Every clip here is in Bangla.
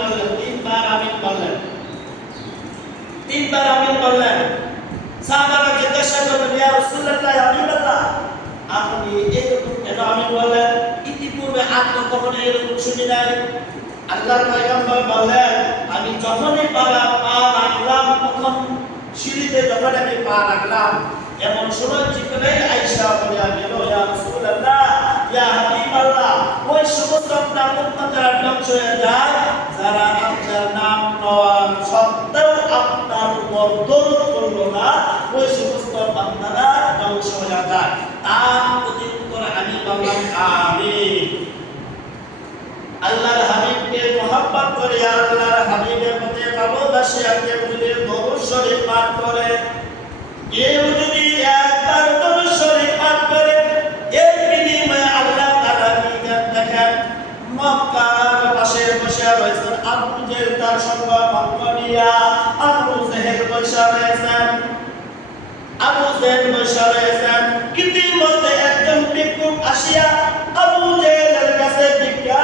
বললেন, তিনবার আমিন বললেন, তিনবার আমিন বললেন। সাহাবারা জিজ্ঞাসা করলেন, ইয়া রাসূলুল্লাহ, আমিন বললা, আপনি এরকম কেন আমিন বললেন? ইতিপূর্বে আপনি কখনো এরকম শুনি নাই। আল্লাহর পয়গম্বর বললেন, আমি যখনই পা রাখলাম, তখন সিঁড়িতে যখন আমি পা রাখলাম, এমন সময় জিবরাইল আয়েশা বলে গেল, ইয়া রাসূলুল্লাহ, ইয়া হাবিবাল্লাহ, ওই সমস্ত আপনার উম্মতেরা ধ্বংস হয়ে যায় যারা আপনার নাম নেওয়ার সত্ত্বেও আপনার উপর দরুদ করলো না, ওই সমস্ত বান্দারা ধ্বংস হয়ে যায়। তার প্রতি উত্তরে আমি বললাম আমিন। আল্লাহর হাবিবকে মহব্বত করে, আল্লাহর হাবিবের প্রতি ভালোবাসে, কেউ যদি দরুদ শরীফ পাঠ করে, কেউ যদি একবার দরুদ শরীফ পাঠ করে, এর বিনিময়ে আল্লাহ তাআলা কি দেখেন, মক্কার পাশে বসে রয়েছেন আবু জেহেল, তার সঙ্গে মক্কানিয়া আবু জেহেল বসে রয়েছেন, আবু জেহেল বসে রয়েছেন। ইতিমধ্যে একজন ভিক্ষুক আসিয়া আবু জেহেলের কাছে ভিক্ষা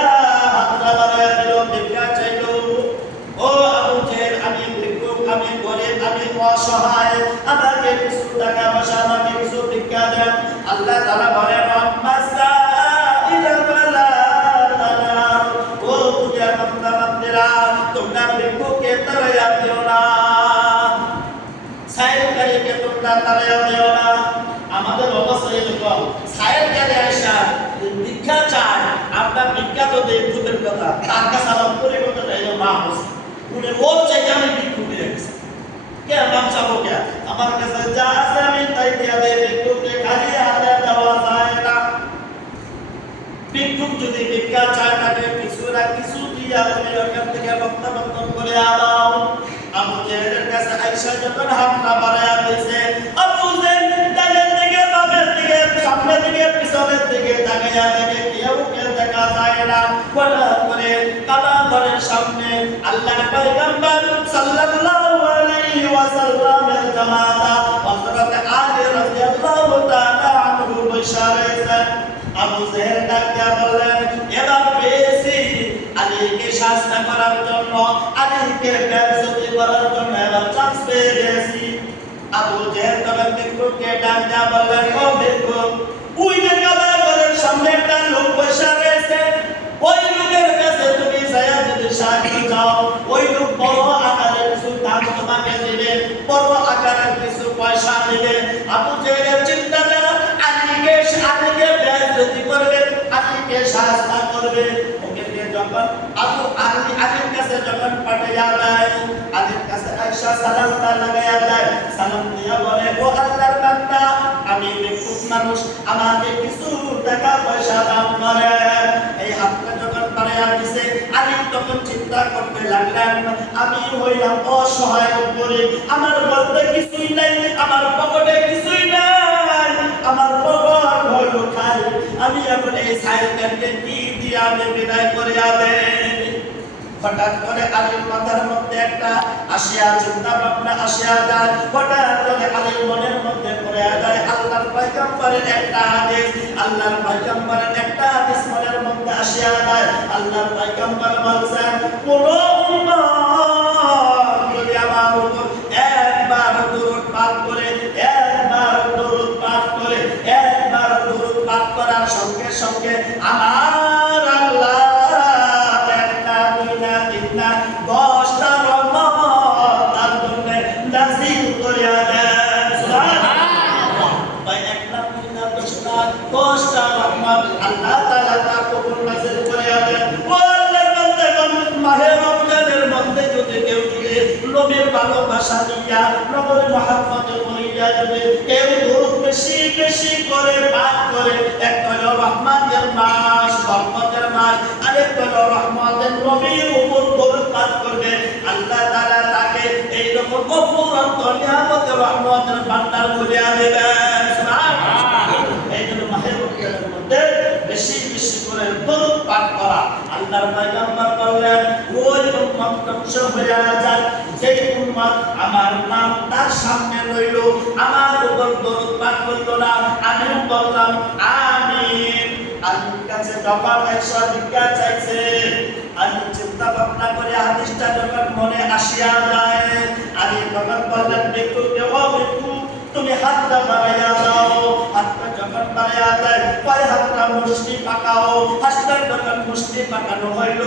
হাতটা বাড়াইয়া দিল, ভিক্ষা চাইল। ও আবু জেহেল, আমি ভিক্ষুক, আমি গরিব, আমি অসহায়, আমাকে কিছু টাকা পয়সা, আমাকে কিছু ভিক্ষা দেন। আল্লাহ তাআলা বলেন, ও দুনিয়ার বান্দা বান্দিরা, তোমরা ভিক্ষুককে তাড়াইয়া দিও না, সাইলকারীকে তোমরা তাড়াইয়া দিও না। আমাদের অবস্থা এরকম, সাইলকারী আয়েশা ভিক্ষা চায়, আমরা ভিক্ষা তো দেই দূরের কথা, তার কাছে আমার পরিবর্তনটা এলো মা হোসেন, উনি ওর চাইতে আমি ভিক্ষুক দিয়ে গেছি, কে নাম চাবো কে, আমার কাছে যা আছে আমি তাই দিয়া দেই, ভিক্ষুককে খালি হাতে দেওয়া যায় না। ভিক্ষুক যদি ভিক্ষা চায়, তাকে কিছু না কিছু দিয়া তুমি ওখান থেকে প্রত্যাবর্তন করে আনাও। আবু জেহেলের কাছে আয়েশা যখন হাতটা বাড়াইয়া দিয়েছে, আবু জেহেল ডানের দিকে, বামের দিকে, সামনের দিকে, পিছনের দিকে তাকাইয়া দেখে কেউকে দেখা যায় না। হঠাৎ করে কাবা ঘরের সামনে আল্লাহর পয়গম্বর সাল্লাল্লাহু আলাইহি ওয়াসাল্লামের জামাতা হযরত আলী রাদিয়াল্লাহু তাআলা আনহু বসে রয়েছেন। আবু জেহেল ডাকিয়া বললেন, এবার পেয়েছি আলীকে শাস্তি করার জন্য, আলীকে বেইজ্জতি করার জন্য এবার চান্স পেয়ে গেছি। আবু জেহেল তখন ভিক্ষুককে ডাকিয়া বললেন, ও ভিক্ষুক, ওই যে কাবা ঘরের সামনে একটা লোক বসে রয়েছে, ওই লোকের কাছে তুমি যায়া যদি সাহায্য চাও, ওই লোক বড় আকারের কিছু দান তোমাকে দিবে, বড় আকারের কিছু পয়সা দিবে। আবু জেহেলের চিন্তাধারা, আলীকে বেইজ্জতি করবে, আলীকে শাস্তি করবে। ওকে যখন আলীর কাছে যখন পাঠিয়ে দেয়, আলীর কাছে আয়েশা সালামটা লাগাইয়া দেয়, সালাম দিয়া বলে, ও আল্লাহর বান্দা, আমি ভিক্ষুক মানুষ, আমাকে কিছু টাকা পয়সা দান করে। এই হাতটা যখন বাড়াইয়া দিছে, আলী তখন চিন্তা করতে লাগলেন, আমি হইলাম অসহায় গরিব, আমার বলতে কিছুই নাই, আমার পকেটে কিছুই নাই, আমার পকেট হইল খালি, আমি এখন এই সাইকেলকে কি দিয়ে আমি বিদায় করে দেই। হঠাৎ করে আলীর মাথার মধ্যে একটা চিন্তা ভাবনা আসিয়া যায়। হঠাৎ করে আলীর মনের মধ্যে পড়ে যায় আল্লাহর পয়গম্বরের একটা হাদিস, আল্লাহর পয়গম্বরের একটা হাদিস মনের মধ্যে আসিয়া যায়। আল্লাহর পয়গম্বর বলেন, কোন উম্মত যদি আমার উপর একবার দরুদ পাঠ করে, একবার দরুদ পাঠ করে, একবার দরুদ পাঠ করার সঙ্গে সঙ্গে আমার আল্লাহ 10টা রহমত তার জন্য নাযিল করিয়া দেন। সুবহানাল্লাহ। ভাই একটা দুইটা 10টা রহমত আল্লাহ তাআলা তার উপর নাযিল করিয়া দেন। ও আল্লাহর বান্দাগণ, মাহে রমজানের মধ্যে যদি কেউ নবীর ভালোবাসা দিয়া, নবীর মুহাব্বতে পড়িয়া যদি কেউ দরুদ বেশি বেশি করে পাঠ করে, একটা হলো রহমতের মাস, বরকতের মাস, আরেকটা হলো রহমতের নবীর উপর দরুদ পাঠ করবে, আল্লাহ তাআলা তাকে এই রকম অফুরন্ত নিয়ামতের রহমতের ভান্ডার খুলিয়া দিবেন। সুবহানাল্লাহ। এই জন্য মাহে রমজানের মধ্যে বেশি বেশি করে দরুদ পাঠ করা। আল্লাহর পয়গম্বর বললেন, ওই উম্মত ধ্বংস হয়ে যায় যে উম্মত আমার নাম তার সামনে রইল, আমার উপর দরুদ পাঠ করল না। আমি বললাম আমিন। আল্লাহর কাছে যখন একশো ভিক্ষা চাইছে, আমি চিন্তা ভাবনা করে যখন মনে আসিয়া যায় আলী তখন বললেন বিক্ষুকে ও বিক্ষু তুমি হাতটা বাড়াইয়া দাও হাতটা যখন বাড়াইয়া দেয় কয় হাতটা মুষ্টি পাকাও হাতটা যখন মুষ্টি পাকানো হইল